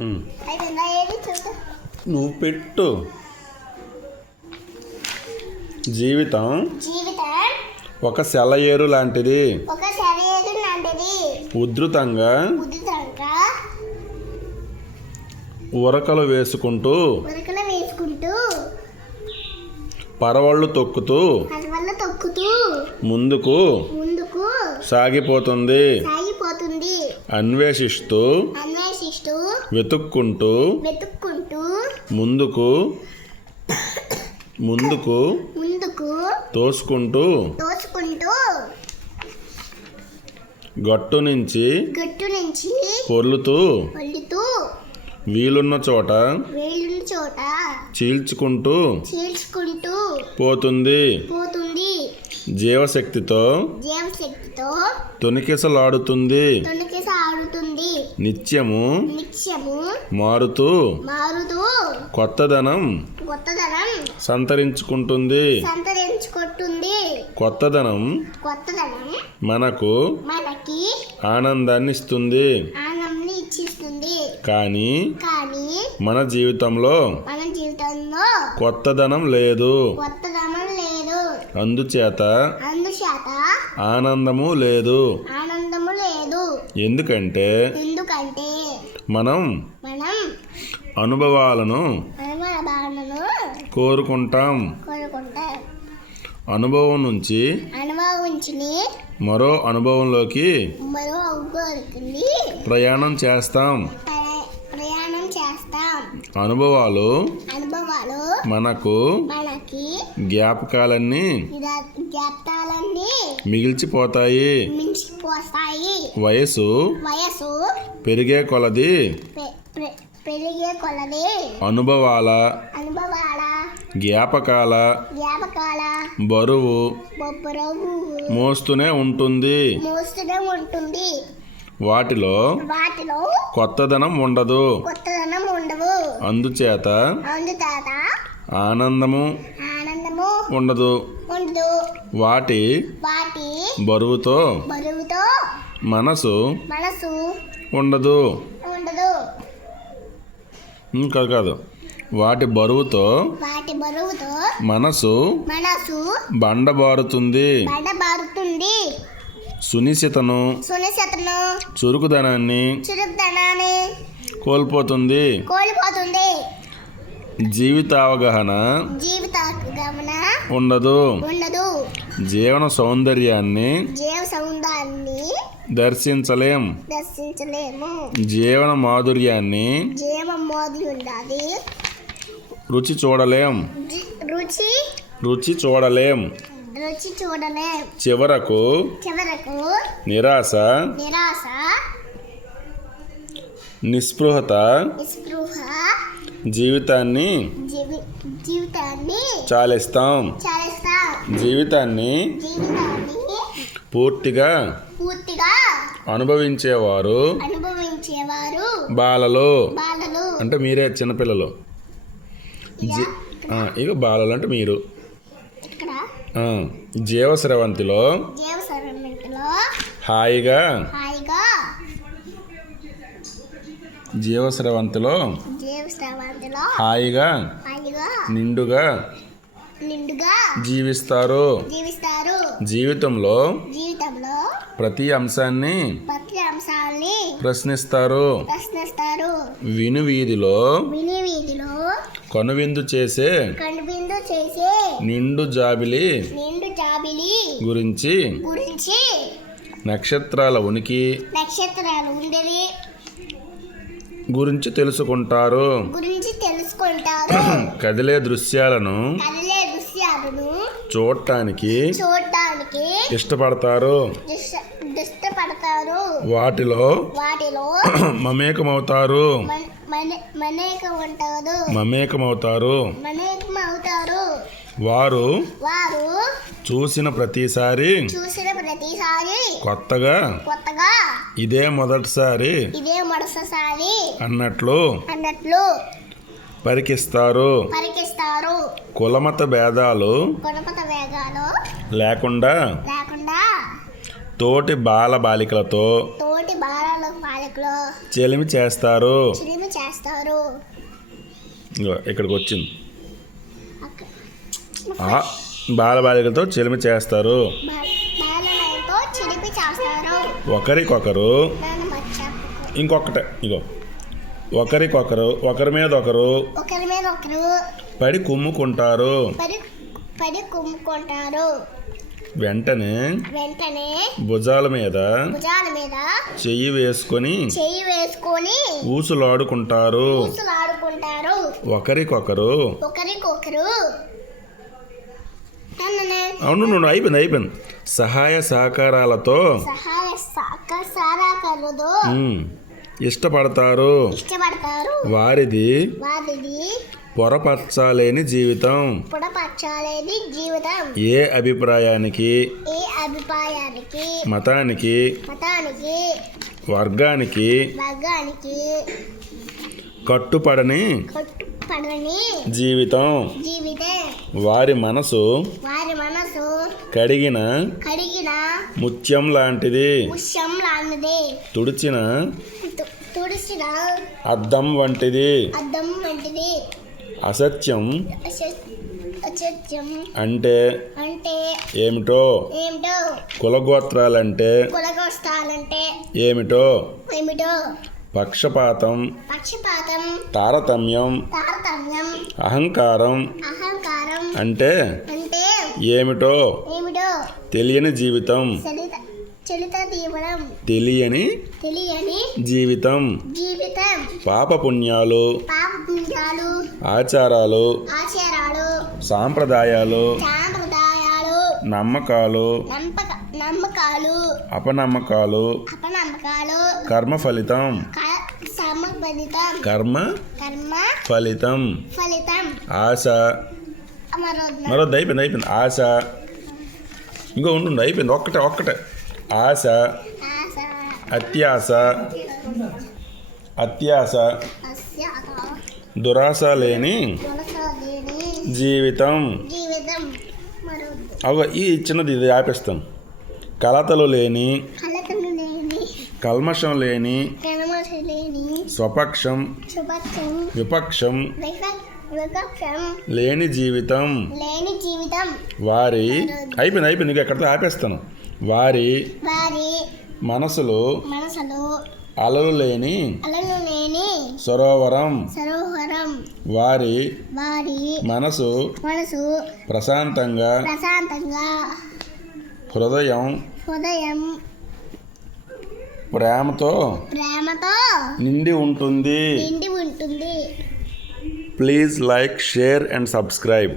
ఉమ్. అయిపోయిందా? ఏది చూద్దా? నువ్వు పెట్టు. జీవితం జీవితం ఒక సెలయేరు లాంటిది. ఒక శరీరం లాంటిది. ఉధృతంగా ఉచితంగా ఉరకలు వేసుకుంటూ ఉరకలు వేసుకుంటూ పరవళ్ళు తొక్కుతూ వల్ల తొక్కుతూ ముందుకు ముందుకు సాగిపోతుంది. సాగిపోతుంది. అన్వేషిస్తూ అన్వేషిస్తూ వెతుక్కుంటూ వెతుక్కుంటూ ముందుకు ముందుకు ముందుకు తోసుకుంటూ తోసుకుంటూ గట్టు నుంచి గట్టు నుంచి పొర్లుతూ వల్లుతూ వీలున్న చోట వేలున్న చోట చీల్చుకుంటూ చీల్చుకుంటూ పోతుంది. పోతుంది. జీవశక్తితో జీవశక్తితో తొణికిసలాడుతుంది. తొణికిస ఆడుతుంది. నిత్యము నిత్యము మారుతూ మారుతూ కొత్తదనం కొత్తదనం సంతరించుకుంటుంది. సంతరించుకుంటుంది. కొత్తదనం కొత్తదనం మనకు మనకి ఆనందాన్ని ఇస్తుంది. ఆనందాన్ని ఇచ్చిస్తుంది. కానీ కానీ మన జీవితంలో మన జీవితంలో కొత్తదనం లేదు. కొత్తదనం లేదు. అందుచేత అందుచేత ఆనందము లేదు. ఆనందము లేదు. ఎందుకంటే ఎందుకంటే మనం మనం అనుభవాలను మన భావనను కోరుకుంటాం. కోరుకుంటాం. అనుభవం నుంచి అనుభవించి మరో అనుభవంలోకి మరో అవుతుంది. ప్రయాణం చేస్తాం. ప్రయాణం చేస్తాం. అనుభవాలు అనుభవాలు మనకు మనకి జ్ఞాపకాలన్నీ జ్ఞాపకాలన్నీ మిగిల్చిపోతాయి. మించిపోతాయి. వయసు వయసు పెరిగే కొలది పెరిగే కొలది అనుభవాల అనుభవాల జ్ఞాపకాల జ్ఞాపకాల బరువు బొబ్బరవు మోస్తూనే ఉంటుంది. మోస్తూనే ఉంటుంది. వాటిలో వాటిలో కొత్తదనం ఉండదు. కొత్తదనం ఉండవు. అందుచేత అందుచేత ఆనందము ఆనందము ఉండదు. ఉండదు. వాటి వాటి బరువుతో బరువుతో మనసు మనసు ఉండదు. ఉండదు. కాదు వాటి బరువుతో వాటి బరువుతో మనసు మనసు బండబారుతుంది. బండబారుతుంది. సునిశ్చితను సునిశ్చితను చురుకుదనాన్ని చురుకుదనాన్ని కోల్పోతుంది. కోల్పోతుంది. జీవితావగాహన జీవిత గమన ఉండదు. ఉండదు. జీవన సౌందర్యాన్ని జీవ సౌందర్యాన్ని దర్శించలేం. దర్శించలేము. జీవన మాధుర్యాన్ని జీవ మోది ఉండాలి. రుచి చూడలేం. రుచి రుచి చూడలేం. రుచి చూడలేం. చివరకు చివరకు నిరాశ నిరాశ నిస్పృహత నిస్పృహ జీవితాన్ని జీవితాన్ని చాలిస్తాం. చాలిస్తాం. జీవితాన్ని జీవితాన్ని పూర్తిగా పూర్తిగా అనుభవించేవారు అనుభవించేవారు బాలలు. బాలలు అంటే మీరే చిన్నపిల్లలు. ఇక బాలలు అంటే మీరు. ఇక్కడ జీవస్రవంతిలో జీవసరమిలో హాయిగా హాయిగా జీవస్రవంతిలో జీవసరమిలో హాయిగా హాయిగా నిండుగా నిండుగా జీవిస్తారు. జీవిస్తారు. జీవితంలో జీవితంలో ప్రతి అంశాన్ని ప్రతి అంశాన్ని ప్రశ్నిస్తారు. ప్రశ్నిస్తారు. వినువీధిలో విని వీధిలో కనువిందు చేసే కనుబిందు చేసే నిండు జాబిలి నిండు జాబిలి గురించి గురించి నక్షత్రాల ఉనికి నక్షత్రాలు ఉండేది గురించి తెలుసుకుంటారు. గురించి తెలుసుకుంటారు. కదిలే దృశ్యాలను కదిలే దృశ్యాలను చూడటానికి చూడటానికి ఇష్టపడతారు. ఇష్టపడతారు. వాటిలో వాటిలో మమేకమవుతారు. మమేకమవుతారు. వారు వారు చూసిన ప్రతిసారి కొత్తగా ఇదే మొదటిసారి అన్నట్లు పరికిస్తారు. కులమత భేదాలు లేకుండా తోటి బాల బాలికలతో చెలిమి చేస్తారు. చేస్తారు. ఇగో ఇక్కడికి వచ్చింది. అక్క- బాలబాలికలతో చెలిమి చేస్తారు. బాలలతో చిలిపి చేస్తారు. ఒకరికొకరు నన్ను మర్చిపోకు. ఇంకొకటే ఇగో ఒకరికొకరు ఒకరి మీద ఒకరు ఒకరి మీద ఒకరు పడి కుమ్ముకుంటారు. పడి కుమ్ముకుంటారు. వెంటనే వెంటనే భుజాల మీద భుజాల మీద చెయ్యి వేసుకొని ఊసులాడుకుంటారు. ఊసులాడుకుంటారు. ఒకరికొకరు ఒకరికొకరు అవును అయిపోయింది. సహాయ సహకారాలతో సహాయ సహకారాలతో ఇష్టపడతారు. వారిది పొరపరచాలేని జీవితం. ఏ అభిప్రాయానికి మతానికి వర్గానికి కట్టుపడని జీవితం. వారి మనసు కడిగిన ముత్యం లాంటిది. తుడిచిన అద్దం వంటిది. అసత్యం అంటే ఏమిటో, కులగోత్రాలంటే ఏమిటో, పక్షపాతం, తారతమ్యం, అహంకారం అంటే ఏమిటో తెలియని జీవితం. తెలియని జీవితం. పాపపుణ్యాలు, ఆచారాలు, సాంప్రదాయాలు, నమ్మకాలు, అపనమ్మకాలు కర్మ ఫలితం. కర్మ ఫలితం. ఆశ మరొద్దు అయిపోయింది. ఆశ ఇంకో ఉండు అయిపోయింది. ఒక్కటే ఆశ, అత్యాశ, దురాశ లేని జీవితం. ఈ చిన్నది ఇది ఆపేస్తాం. కలతలు లేని, కల్మషం లేని, స్వపక్షం విపక్షం లేని జీవితం. వారి అయిపోయింది ఇంకా ఎక్కడితో ఆపేస్తాను. వారి మనసులో అలలు లేని సరోవరం. వారి మనసు ప్రశాంతంగా హృదయం ప్రేమతో నిండి ఉంటుంది. Please like, share and subscribe.